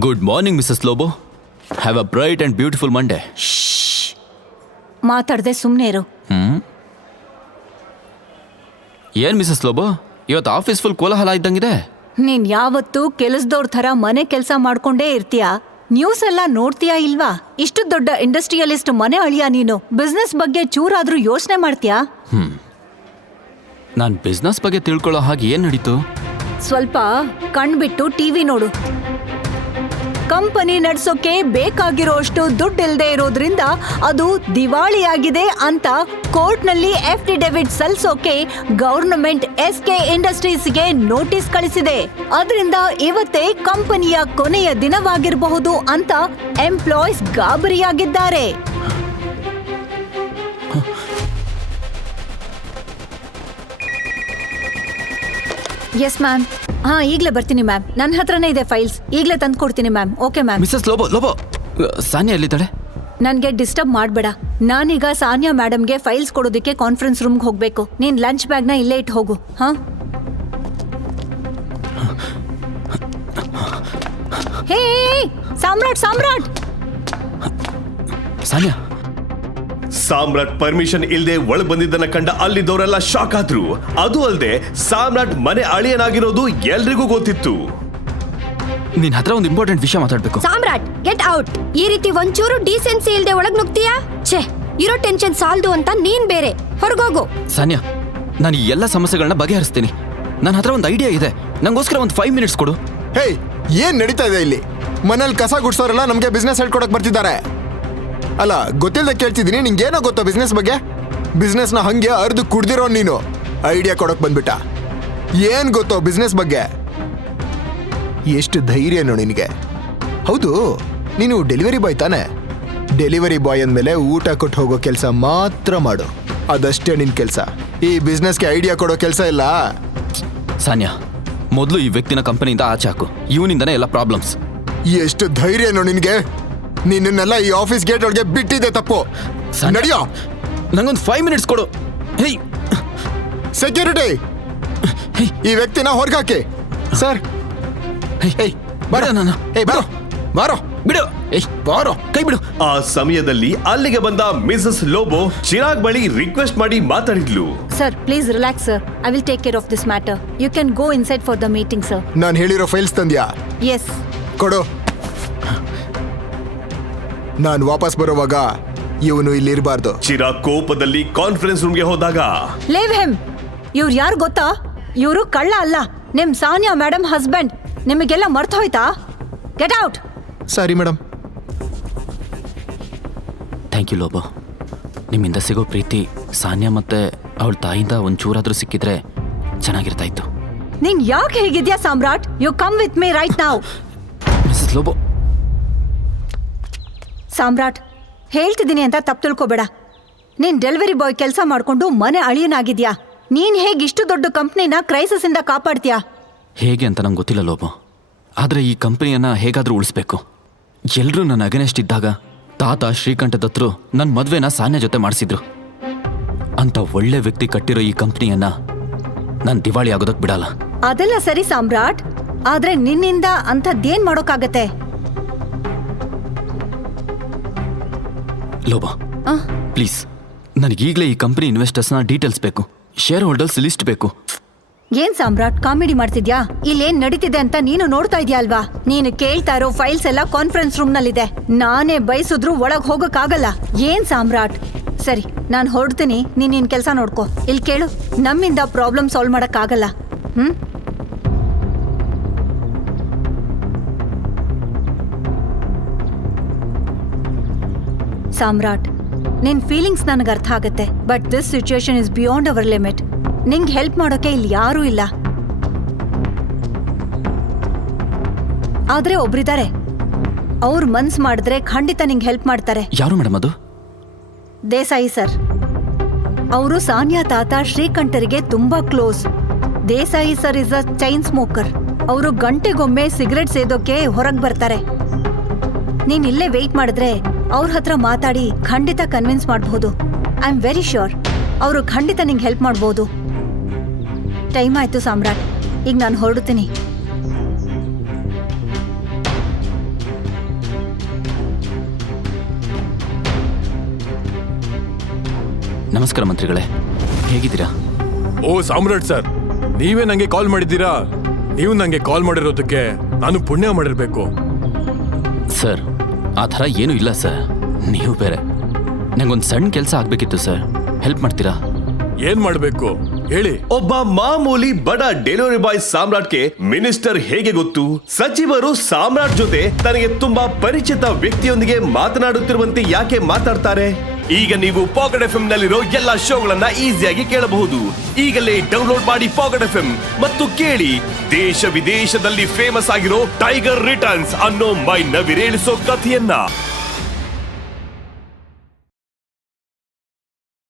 Good morning Mrs Lobo. Have a bright and beautiful Monday. ಮಾತಾಡದೆ ಸುಮ್ಮನೆ ಇರು. ಏನ್ ಮಿಸಸ್ ಲೋಬೋ, ಇವತ್ತು ಆಫೀಸ್ ಫುಲ್ ಕೋಲಾಹಲ ಇದ್ದಂಗಿದೆ. ನೀನ್ ಯಾವತ್ತೂ ಕೆಲಸದವ್ರ ಥರ ಮನೆ ಕೆಲಸ ಮಾಡ್ಕೊಂಡೇ ಇರ್ತೀಯಾ? ನ್ಯೂಸ್ ಎಲ್ಲ ನೋಡ್ತೀಯಾ ಇಲ್ವಾ? ಇಷ್ಟು ದೊಡ್ಡ ಇಂಡಸ್ಟ್ರಿಯಲಿಸ್ಟ್ ಮನೆ ಅಳಿಯ ನೀನು. ಬಿಸ್ನೆಸ್ ಬಗ್ಗೆ ಚೂರಾದ್ರೂ ಯೋಚನೆ ಮಾಡ್ತೀಯಾ? ನಾನು ಬಿಸ್ನೆಸ್ ಬಗ್ಗೆ ತಿಳ್ಕೊಳ್ಳೋ ಹಾಗೆ ಏನ್ ನಡೀತು? ಸ್ವಲ್ಪ ಕಣ್ಬಿಟ್ಟು ಟಿವಿ ನೋಡು. ಕಂಪನಿ ನಡ್ಸೋಕೆ ಬೇಕಾಗಿರೋಷ್ಟು ದುಡ್ಡಿಲ್ದೇ ಇರೋದ್ರಿಂದ ಅದು ದಿವಾಳಿಯಾಗಿದೆ ಅಂತ ಕೋರ್ಟ್ನಲ್ಲಿ ಎಫಿಡವಿಟ್ ಸಲ್ಲಿಸೋಕೆ ಗವರ್ನಮೆಂಟ್ SK ಇಂಡಸ್ಟ್ರೀಸ್ಗೆ ನೋಟಿಸ್ ಕಳಿಸಿದೆ. ಅದರಿಂದ ಇವತ್ತೇ ಕಂಪನಿಯ ಕೊನೆಯ ದಿನವಾಗಿರಬಹುದು ಅಂತ ಎಂಪ್ಲಾಯೀಸ್ ಗಾಬರಿಯಾಗಿದ್ದಾರೆ. Yes ma'am. ಈಗಲೇ ಬರ್ತೀನಿ ಮ್ಯಾಮ್. ನನ್ನ ಹತ್ರನೇ ಇದೆ ಫೈಲ್ಸ್. ಈಗಲೇ ತಂದು ಕೊಡ್ತೀನಿ ma'am. Okay ma'am. Mrs Lobo, Lobo, Sania ಎಲ್ಲಿದ್ದಾಳೆ? ನನಗೆ ಡಿಸ್ಟರ್ಬ್ ಮಾಡಬೇಡ. ನಾನೀಗ ಸಾನಿಯಾ ಮೇಡಮ್ಗೆ ಫೈಲ್ಸ್ ಕೊಡೋದಕ್ಕೆ ಕಾನ್ಫರೆನ್ಸ್ ರೂಮ್ಗೆ ಹೋಗಬೇಕು. ನೀನು ಲಂಚ್ ಬ್ಯಾಗ್ನ ಇಲ್ಲೇ ಇಟ್ಟು ಹೋಗು. ಹೇ ಸಾಮ್ರಾಟ್, ಸಾಮ್ರಾಟ್. ಸಾನಿಯಾ, ಸಾಮ್ರಾಟ್ ಪರ್ಮಿಷನ್ ಇಲ್ಲದೆ ಒಳಗ್ ಬಂದಿದ್ದನ್ನ ಕಂಡ ಅಲ್ಲಿದ್ದವರೆಲ್ಲ ಶಾಕ್ ಆದ್ರು. ಅದು ಅಲ್ಲದೆ ಸಾಮ್ರಾಟ್ ಮನೆ ಅಳಿಯನಾಗಿರೋದು ಎಲ್ರಿಗೂ ಗೊತ್ತಿತ್ತು. ನಿನ್ ಹತ್ರ ಒಂದು ಇಂಪಾರ್ಟೆಂಟ್ ವಿಷಯ ಮಾತಾಡ್ಬೇಕು. ಸಾಮ್ರಾಟ್, ಗೆಟ್ ಔಟ್. ಈ ರೀತಿ ಒಂಚೂರು ಡೀಸೆನ್ಸಿ ಇಲ್ದೆ ಒಳಗ್ ನುಗ್ತೀಯಾ? ಛೇ, ಇರೋ ಟೆನ್ಷನ್ ಸಾಲ್ದು ಅಂತ ನೀನ್ ಬೇರೆ. ಹೊರಗೋಗು. ಸಾನಿಯಾ, ನಾನು ಈ ಎಲ್ಲ ಸಮಸ್ಯೆಗಳನ್ನ ಬಗೆಹರಿಸ್ತೀನಿ. ನನ್ನ ಹತ್ರ ಒಂದು ಐಡಿಯಾ ಇದೆ. ನಂಗೋಸ್ಕರ ಒಂದು 5 ಮಿನಿಟ್ಸ್ ಕೊಡು. ಹೇ, ಏನ್ ನಡೀತಾ ಇದೆ ಇಲ್ಲಿ? ಮನೇಲಿ ಕಸ ಗುಡ್ಸೋರೆಲ್ಲ ನಮ್ಗೆ ಬಿಸ್ನೆಸ್ ಹೇಳ್ಕೊಡಕ್ ಬರ್ತಿದ್ದಾರೆ. ಅಲ್ಲ, ಗೊತ್ತಿಲ್ಲದೆ ಕೇಳ್ತಿದ್ದೀನಿ. ನಿಂಗೇನೋ ಗೊತ್ತಾ ಬಿಸ್ನೆಸ್ ಬಗ್ಗೆ? ಬಿಸ್ನೆಸ್ನ ಹಂಗೆ ಅರ್ದು ಕುಡ್ದಿರೋ ನೀನು ಐಡಿಯಾ ಕೊಡಕ್ ಬಂದ್ಬಿಟ್ಟ. ಏನ್ ಗೊತ್ತೋ ಬಿಸ್ನೆಸ್ ಬಗ್ಗೆ? ಎಷ್ಟು ಧೈರ್ಯನೋ ನಿನಗೆ? ಹೌದು, ನೀನು ಡೆಲಿವರಿ ಬಾಯ್ ತಾನೆ? ಡೆಲಿವರಿ ಬಾಯ್ ಅಂದಮೇಲೆ ಊಟ ಕೊಟ್ಟು ಹೋಗೋ ಕೆಲಸ ಮಾತ್ರ ಮಾಡು. ಅದಷ್ಟೇ ನಿನ್ ಕೆಲಸ. ಈ ಬಿಸ್ನೆಸ್ಗೆ ಐಡಿಯಾ ಕೊಡೋ ಕೆಲಸ ಇಲ್ಲ. ಸಾನಿಯಾ, ಮೊದಲು ಈ ವ್ಯಕ್ತಿನ ಕಂಪನಿಯಿಂದ ಆಚೆ ಹಾಕು. ಇವನಿಂದನೇ ಎಲ್ಲ ಪ್ರಾಬ್ಲಮ್ಸ್. ಎಷ್ಟು ಧೈರ್ಯನೋ ನಿನಗೆ? ನಿನ್ನೆಲ್ಲ ಈ ಆಫೀಸ್ ಗೇಟ್ ಒಳಗೆ ಬಿಟ್ಟಿದೆ ತಪ್ಪು. ನಡಿಯೋ. ನಂಗೊಂದು 5 ಮಿನಿಟ್ಸ್ ಕೊಡು. ಹೇಯ್ ಸೆಕ್ಯೂರಿಟಿ, ಈ ವ್ಯಕ್ತಿನ ಹೊರಗಾಕಿ. ಸರ್, ಬಾರೋ ನಾನು. ಬಾರೋ ಬಾರೋ, ಬಿಡು. ಬಾರೋ, ಕೈ ಬಿಡು. ಆ ಸಮಯದಲ್ಲಿ ಅಲ್ಲಿಗೆ ಬಂದ ಮಿಸಸ್ ಲೋಬೋ ಚಿರಾಗ್ ಬಳಿ ರಿಕ್ವೆಸ್ಟ್ ಮಾಡಿ ಮಾತಾಡಿದ್ಲು. Sir, please relax sir. I will take care of this matter. You can go inside for the meeting sir. ನಾನು ಹೇಳಿರೋ ಫೈಲ್ಸ್ ತಂದ್ಯಾ? ಎಸ್. ಕೊಡು. ನಾನು ವಾಪಸ್ ಬರುವಾಗ ಇವನು ಇಲ್ಲಿ ಇರಬಾರ್ದು. ಚಿರಾಗ್ ಕೋಪದಲ್ಲಿ ಕಾನ್ಫರೆನ್ಸ್ ರೂಮ್ಗೆ ಹೋದಾಗ, ಲೇವ್ ಹೆಮ್. ಇವ್ರು ಯಾರು ಗೊತ್ತಾ? ಇವರು ಕಳ್ಳ ಅಲ್ಲ, ನಿಮ್ ಸಾನಿಯಾ ಮೇಡಮ್ ಹಸ್ಬೆಂಡ್. ನಿಮಗೆಲ್ಲ ಮರ್ತು ಹೋಯ್ತಾ? Get out. Sorry madam. Thank you Lobo. ನಿಮ್ಮಿಂದ ಸಿಗೋ ಪ್ರೀತಿ ಸಾನಿಯಾ ಮತ್ತೆ ಅವಳ ತಾಯಿಯಿಂದ ಒಂಚೂರಾದ್ರೂ ಸಿಕ್ಕಿದ್ರೆ ಚೆನ್ನಾಗಿರ್ತಾ ಇತ್ತು. ನೀನ್ ಯಾಕೆ ಹೇಗಿದ್ಯಾ Samrat? You come with me right now. Mrs Lobo. Samrat, ಹೇಳ್ತಿದ್ದೀನಿ ಅಂತ ತಪ್ಪು ತಿಳ್ಕೊಬೇಡ. ನೀನ್ ಡೆಲಿವರಿ ಬಾಯ್ ಕೆಲಸ ಮಾಡ್ಕೊಂಡು ಮನೆ ಅಳಿಯನಾಗಿದ್ಯಾ. ನೀನ್ ಹೇಗೆ ಇಷ್ಟು ದೊಡ್ಡ ಕಂಪ್ನಿನ ಕ್ರೈಸಿಸ್ ಇಂದ ಕಾಪಾಡ್ತೀಯಾ? ಹೇಗೆ ಅಂತ ನಂಗೆ ಗೊತ್ತಿಲ್ಲ ಲೋಬೋ, ಆದರೆ ಈ ಕಂಪನಿಯನ್ನ ಹೇಗಾದ್ರೂ ಉಳಿಸ್ಬೇಕು. ಎಲ್ಲರೂ ನನ್ನ ಅಗೇನೆಸ್ಟ್ ಇದ್ದಾಗ ತಾತ ಶ್ರೀಕಂಠ ದತ್ತರು ನನ್ನ ಮದುವೆನ ಸಾನ್ಯ ಜೊತೆ ಮಾಡಿಸಿದ್ರು. ಅಂತ ಒಳ್ಳೆ ವ್ಯಕ್ತಿ ಕಟ್ಟಿರೋ ಈ ಕಂಪನಿಯನ್ನ ನಾನು ದಿವಾಳಿ ಆಗೋದಕ್ಕೆ ಬಿಡಲ್ಲ. ಅದೆಲ್ಲ ಸರಿ ಸಾಮ್ರಾಟ್, ಆದ್ರೆ ನಿನ್ನಿಂದ ಅಂಥದ್ದೇನ್ ಮಾಡೋಕ್ಕಾಗತ್ತೆ? ಲೋಬೋ, ಪ್ಲೀಸ್, ನನಗೀಗಲೇ ಈ ಕಂಪನಿ ಇನ್ವೆಸ್ಟರ್ಸ್ನ ಡೀಟೇಲ್ಸ್ ಬೇಕು. ಶೇರ್ ಹೋಲ್ಡರ್ಸ್ ಲಿಸ್ಟ್ ಬೇಕು. ಏನ್ ಸಾಮ್ರಾಟ್ ಕಾಮಿಡಿ ಮಾಡ್ತಿದ್ಯಾ? ಇಲ್ಲೇನ್ ನಡೀತಿದೆ ಅಂತ ನೀನು ನೋಡ್ತಾ ಇದ್ಯಾ ಅಲ್ವಾ? ನೀನು ಕೇಳ್ತಾ ಇರೋ ಫೈಲ್ಸ್ ಎಲ್ಲ ಕಾನ್ಫರೆನ್ಸ್ ರೂಮ್ ನಲ್ಲಿದೆ. ನಾನೇ ಬಯಸಿದ್ರು ಒಳಗ್ ಹೋಗಕ್ಕಾಗಲ್ಲ. ಏನ್ ಸಾಮ್ರಾಟ್? ಸರಿ, ನಾನು ಹೊರಡ್ತೀನಿ. ನೀನ್ ಕೆಲಸ ನೋಡ್ಕೋ. ಇಲ್ಲಿ ಕೇಳು, ನಮ್ಮಿಂದ ಪ್ರಾಬ್ಲಮ್ ಸಾಲ್ವ್ ಮಾಡಕ್ಕಾಗಲ್ಲ. ಸಾಮ್ರಾಟ್, ನಿನ್ ಫೀಲಿಂಗ್ಸ್ ನನಗೆ ಅರ್ಥ ಆಗತ್ತೆ. But this situation is beyond our limit. ನಿಂಗೆ ಹೆಲ್ಪ್ ಮಾಡೋಕೆ ಇಲ್ಲಿ ಯಾರೂ ಇಲ್ಲ. ಆದ್ರೆ ಒಬ್ರಿದ್ದಾರೆ, ಅವ್ರು ಮನ್ಸ್ ಮಾಡಿದ್ರೆ ಖಂಡಿತ ನಿಂಗೆ ಹೆಲ್ಪ್ ಮಾಡ್ತಾರೆ. ಯಾರು ಮೇಡಮ್ ಅದು? ದೇಸಾಯಿ ಸರ್. ಅವರು ಸಾನಿಯಾ ತಾತ ಶ್ರೀಕಂಠರಿಗೆ ತುಂಬಾ close. Desai sir is a chain smoker. ಅವರು ಗಂಟೆಗೊಮ್ಮೆ ಸಿಗರೆಟ್ ಸೇದೋಕೆ ಹೊರಗೆ ಬರ್ತಾರೆ. ನೀನ್ ಇಲ್ಲೇ ವೆಯ್ಟ್ ಮಾಡಿದ್ರೆ ಅವ್ರ ಹತ್ರ ಮಾತಾಡಿ ಖಂಡಿತ ಕನ್ವಿನ್ಸ್ ಮಾಡಬಹುದು. ಐ ಆಮ್ ವೆರಿ ಶ್ಯೂರ್ ಅವರು ಖಂಡಿತ ನಿಂಗೆ ಹೆಲ್ಪ್ ಮಾಡ್ಬೋದು. ಟೈಮ್ ಆಯ್ತು ಸಾಮ್ರಾಟ್, ಈಗ ನಾನು ಹೊರಡುತ್ತೀನಿ. ನಮಸ್ಕಾರ ಮಂತ್ರಿಗಳೇ, ಹೇಗಿದ್ದೀರಾ? ಓ ಸಾಮ್ರಾಟ್ ಸರ್, ನೀವೇ ನಂಗೆ ಕಾಲ್ ಮಾಡಿದ್ದೀರಾ? ನೀವು ನಂಗೆ ಕಾಲ್ ಮಾಡಿರೋದಕ್ಕೆ ನಾನು ಪುಣ್ಯ ಮಾಡಿರ್ಬೇಕು. ಸರ್, ಆ ಥರ ಏನೂ ಇಲ್ಲ ಸರ್. ನೀವು ಬೇರೆ. ನಂಗೊಂದು ಸಣ್ಣ ಕೆಲಸ ಆಗಬೇಕಿತ್ತು ಸರ್, ಹೆಲ್ಪ್ ಮಾಡ್ತೀರಾ? ಏನ್ ಮಾಡ್ಬೇಕು ಹೇಳಿ. ಒಬ್ಬ ಮಾಮೂಲಿ ಬಡ ಡೆಲಿವರಿ ಬಾಯ್ ಸಾಮ್ರಾಟ್ಗೆ ಮಿನಿಸ್ಟರ್ ಹೇಗೆ ಗೊತ್ತು? ಸಚಿವರು ಸಾಮ್ರಾಟ್ ಜೊತೆ ತನಗೆ ತುಂಬಾ ಪರಿಚಿತ ವ್ಯಕ್ತಿಯೊಂದಿಗೆ ಮಾತನಾಡುತ್ತಿರುವಂತೆ ಯಾಕೆ ಮಾತಾಡ್ತಾರೆ? ಈಗ ನೀವು ಪಾಕೆಟ್ ಎಫ್ಎಂ ನಲ್ಲಿರೋ ಎಲ್ಲಾ ಶೋಗಳನ್ನ ಈಸಿಯಾಗಿ ಕೇಳಬಹುದು. ಈಗಲೇ ಡೌನ್ಲೋಡ್ ಮಾಡಿ ಪಾಕೆಟ್ ಎಫ್ಎಂ ಮತ್ತು ಕೇಳಿ ದೇಶ ವಿದೇಶದಲ್ಲಿ ಫೇಮಸ್ ಆಗಿರೋ ಟೈಗರ್ ರಿಟರ್ನ್ಸ್ ಅನ್ನೋ ಮೈ ನವಿರೇಳಿಸೋ ಕಥೆಯನ್ನ.